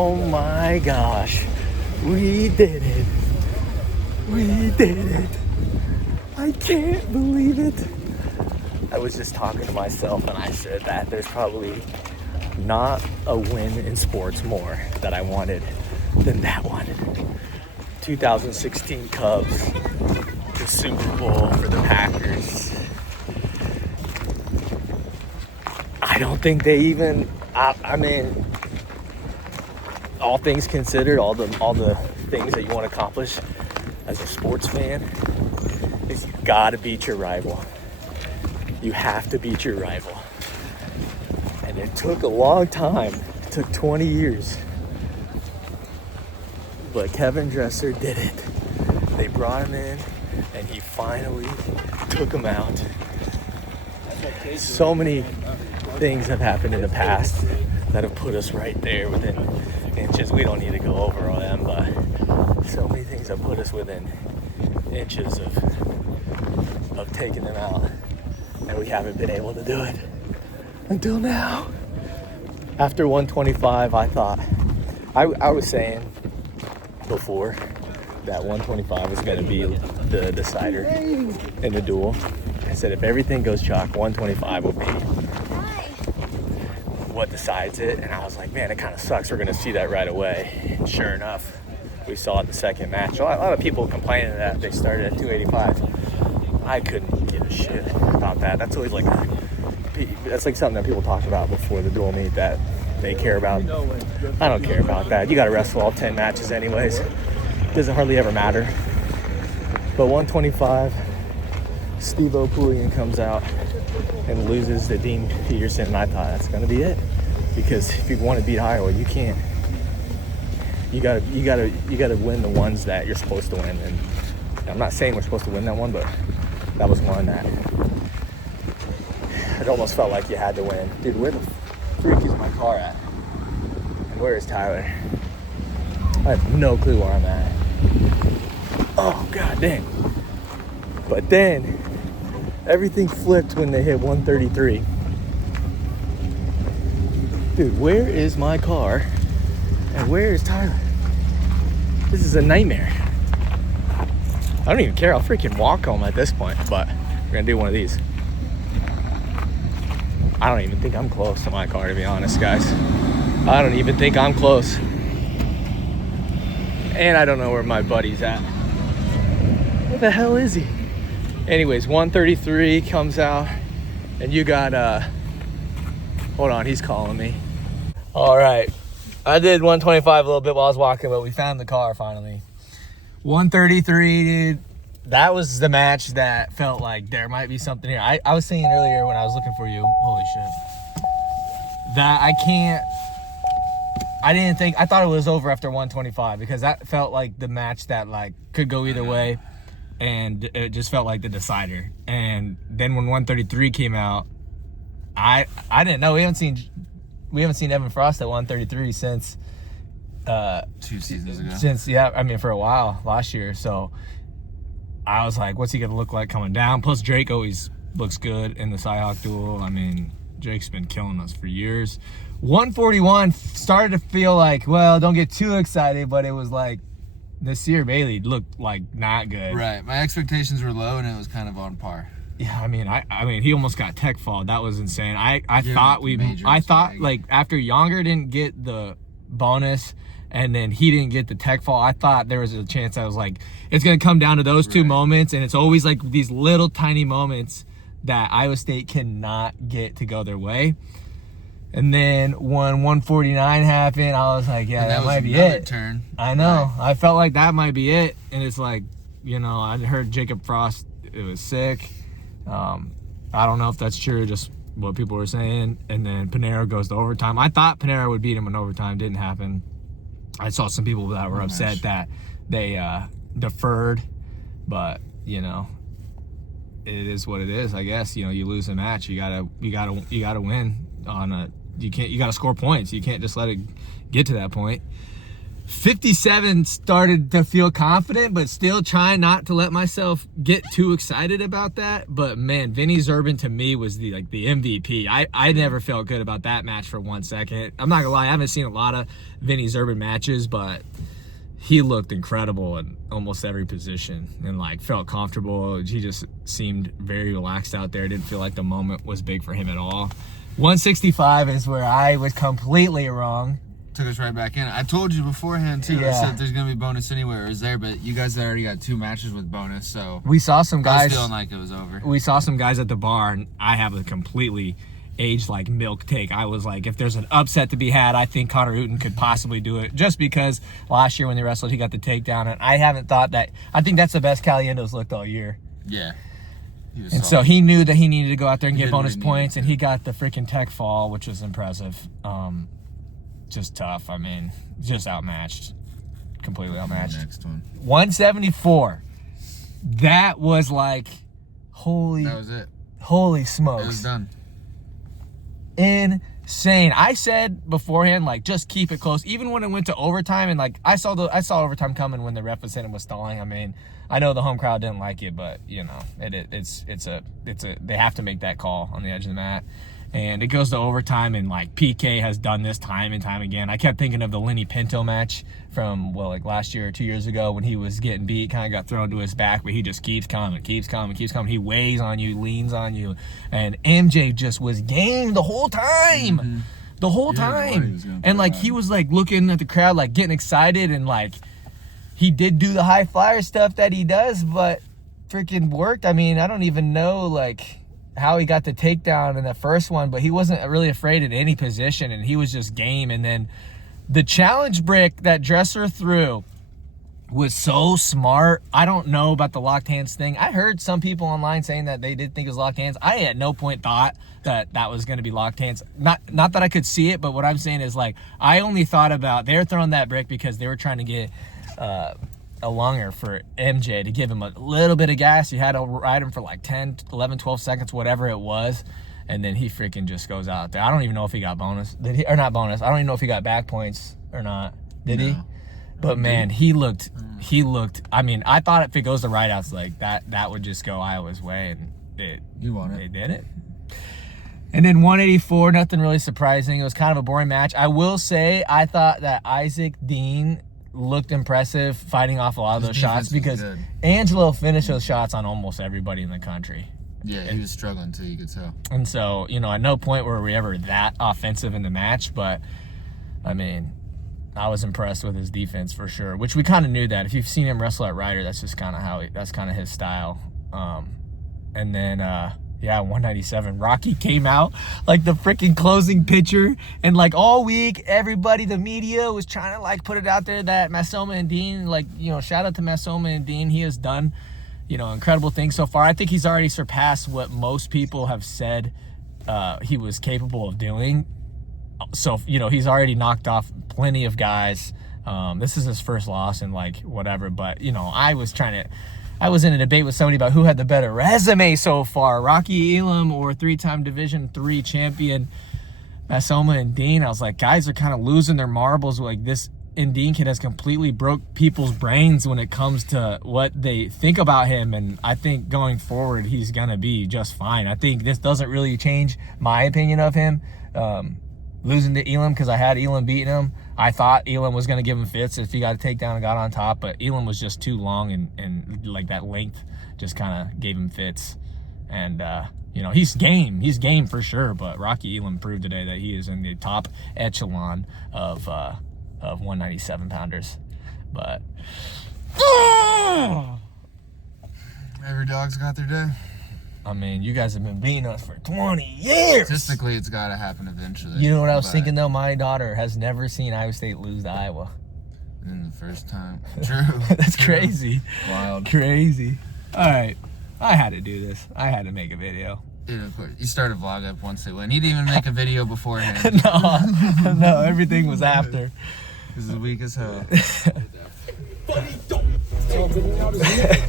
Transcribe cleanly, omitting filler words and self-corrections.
Oh my gosh. We did it. We did it. I can't believe it. I was just talking to myself and I said that there's probably not a win in sports more that I wanted than that one. 2016 Cubs, the Super Bowl for the Packers. I don't think they even, I mean, all things considered, all the things that you want to accomplish as a sports fan is you gotta beat your rival. You have to beat your rival. And it took a long time. It took 20 years. But Kevin Dresser did it. They brought him in and he finally took him out. So many things have happened in the past that have put us right there within inches. We don't need to go over all them, but so many things have put us within inches of taking them out. And we haven't been able to do it until now. After 125, I thought, I was saying before that 125 was going to be the decider in the duel. I said if everything goes chalk, 125 will be what decides it. And I was like, man, it kind of sucks. We're going to see that right away. And sure enough, we saw it the second match. A lot of people complaining that they started at 285. I couldn't give a shit about that. That's always that's like something that people talk about before the dual meet that they care about. I don't care about that. You got to wrestle all 10 matches anyways. Doesn't hardly ever matter. But 125, Steve O'Poulian comes out and loses to Dean Peterson, and I thought that's going to be it. Because if you want to beat Iowa, you can't. You gotta win the ones that you're supposed to win. And I'm not saying we're supposed to win that one, but that was one that it almost felt like you had to win. Dude, where the freak is my car at? And where is Tyler? I have no clue where I'm at. Oh, god dang. But then, everything flipped when they hit 133. Dude, where is my car? And where is Tyler? This is a nightmare. I don't even care. I'll freaking walk home at this point, but we're gonna do one of these. I don't even think I'm close to my car, to be honest, guys. I don't even think I'm close. And I don't know where my buddy's at. Where the hell is he? Anyways, 133 comes out, and you got, hold on, he's calling me. All right. I did 125 a little bit while I was walking, but we found the car finally. 133, dude. That was the match that felt like there might be something here. I was saying earlier when I was looking for you, holy shit, that I thought it was over after 125 because that felt like the match that like could go either way, and it just felt like the decider. And then when 133 came out, I didn't know. We haven't seen Evan Frost at 133 since 2 seasons ago. For a while last year. So I was like, what's he gonna look like coming down? Plus Drake always looks good in the Cyhawk duel. I mean, Drake's been killing us for years. 141 started to feel like, well, don't get too excited, but it was like Nasir Bailey looked like not good. Right. My expectations were low and it was kind of on par. Yeah, I mean, he almost got tech fall. That was insane. I thought like after Younger didn't get the bonus and then he didn't get the tech fall, I thought there was a chance I was like, it's going to come down to those two moments. And it's always like these little tiny moments that Iowa State cannot get to go their way. And then when 149 happened, I was like, yeah, that might be it. Turn. I know. Right. I felt like that might be it. And it's like, I heard Jacob Frost, it was sick. I don't know if that's true, just what people were saying. And then Panera goes to overtime. I thought Panera would beat him in overtime. Didn't happen. I saw some people that were upset that they deferred, but it is what it is. I guess you lose a match, you gotta win on a. You gotta score points. You can't just let it get to that point. 57 started to feel confident, but still trying not to let myself get too excited about that. But man, Vinny Zerban to me was the MVP. I never felt good about that match for 1 second. I'm not gonna lie, I haven't seen a lot of Vinny Zerban matches, but he looked incredible in almost every position and like felt comfortable. He just seemed very relaxed out there. Didn't feel like the moment was big for him at all. 165 is where I was completely wrong. Took us right back in. I told you beforehand too. Yeah. I said there's gonna be bonus anywhere. It was there, but you guys already got 2 matches with bonus, so We saw some I guys. was feeling like it was over. We saw some guys at the bar, and I have a completely aged like milk take. I was like, if there's an upset to be had, I think Connor Uten could possibly do it, just because last year when they wrestled, he got the takedown, and I haven't thought that. I think that's the best Caliendo's looked all year. Yeah. And so he knew that he needed to go out there and He get did what bonus he points, needed and to. he got the freaking tech fall, which was impressive. Just tough. I mean, just outmatched. Completely outmatched. Next one. 174. That was like, holy That was it. Holy It was smokes. done. Insane. I said beforehand, like, just keep it close. Even when it went to overtime, and like I saw overtime coming when the ref was saying it was stalling. I mean, I know the home crowd didn't like it, but you know, it's they have to make that call on the edge of the mat. And it goes to overtime, and like PK has done this time and time again. I kept thinking of the Lenny Pinto match from like last year or 2 years ago when he was getting beat, kind of got thrown to his back, but he just keeps coming. He weighs on you, leans on you, and MJ just was game the whole time. Mm-hmm. The whole Yeah, I time. he was gonna And like put he was like looking at the crowd, like getting excited, and like he did do the high flyer stuff that he does, but freaking worked. I mean, I don't even know like how he got the takedown in the first one, but he wasn't really afraid in any position, and he was just game. And then the challenge brick that Dresser threw was so smart. I don't know about the locked hands thing. I heard some people online saying that they did think it was locked hands. I at no point thought that that was going to be locked hands. Not that I could see it, but what I'm saying is like I only thought about they're throwing that brick because they were trying to get a lunger for MJ to give him a little bit of gas. You had to ride him for like 10, 11, 12 seconds, whatever it was. And then he freaking just goes out there. I don't even know if he got bonus. Did he? Or not bonus. I don't even know if he got back points or not. Did he? But man, he looked, I mean, I thought if it goes to rideouts like that would just go Iowa's way, and You won it. they did it. And then 184, nothing really surprising. It was kind of a boring match. I will say, I thought that Isaac Dean looked impressive fighting off a lot of His those shots defense was because good. Angelo finished those shots on almost everybody in the country. Yeah, he was struggling too, you could tell. And so, you know, at no point were we ever that offensive in the match, but I mean, I was impressed with his defense for sure, which we kind of knew that. If you've seen him wrestle at Ryder, that's just kind of that's kind of his style. And then, 197. Rocky came out like the freaking closing pitcher, and like all week, everybody, the media was trying to like put it out there that Masoma and Dean, like, you know, shout out to Masoma and Dean. He has done, you know, incredible things so far. I think he's already surpassed what most people have said he was capable of doing. So, you know, he's already knocked off plenty of guys. This is his first loss and like whatever, but you know, I was in a debate with somebody about who had the better resume so far, Rocky Elam or 3-time Division III champion Masoma and Dean. I was like, guys are kind of losing their marbles. Like this Dean kid has completely broke people's brains when it comes to what they think about him, and I think going forward he's gonna be just fine. I think this doesn't really change my opinion of him. Losing to Elam, because I had Elam beating him. I thought Elam was going to give him fits if he got a takedown and got on top, but Elam was just too long, and like that length just kind of gave him fits. And, you know, he's game for sure, but Rocky Elam proved today that he is in the top echelon of 197 pounders. But Every dog's got their day. I mean, you guys have been beating us for 20 years. Statistically, it's got to happen eventually. You know what I was but thinking though? My daughter has never seen Iowa State lose to Iowa. In the first time. True. That's True. crazy. Wild. Crazy. All right. I had to do this. I had to make a video. Dude, of course. You start a vlog up once they win. He didn't even make a video beforehand. No, everything was after. This is weak as hell. Talking out his neck.